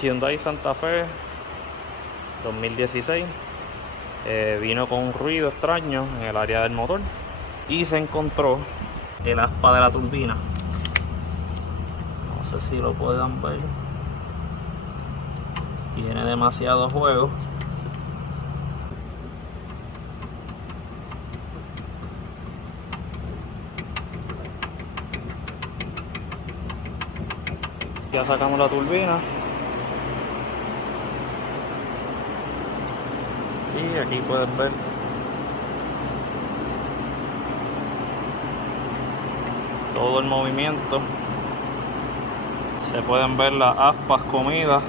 Hyundai Santa Fe 2016. Vino con un ruido extraño en el área del motor y se encontró el aspa de la turbina. No sé si lo puedan ver, tiene demasiado juego. Ya sacamos la turbina y aquí pueden ver todo el movimiento. Se pueden ver las aspas comidas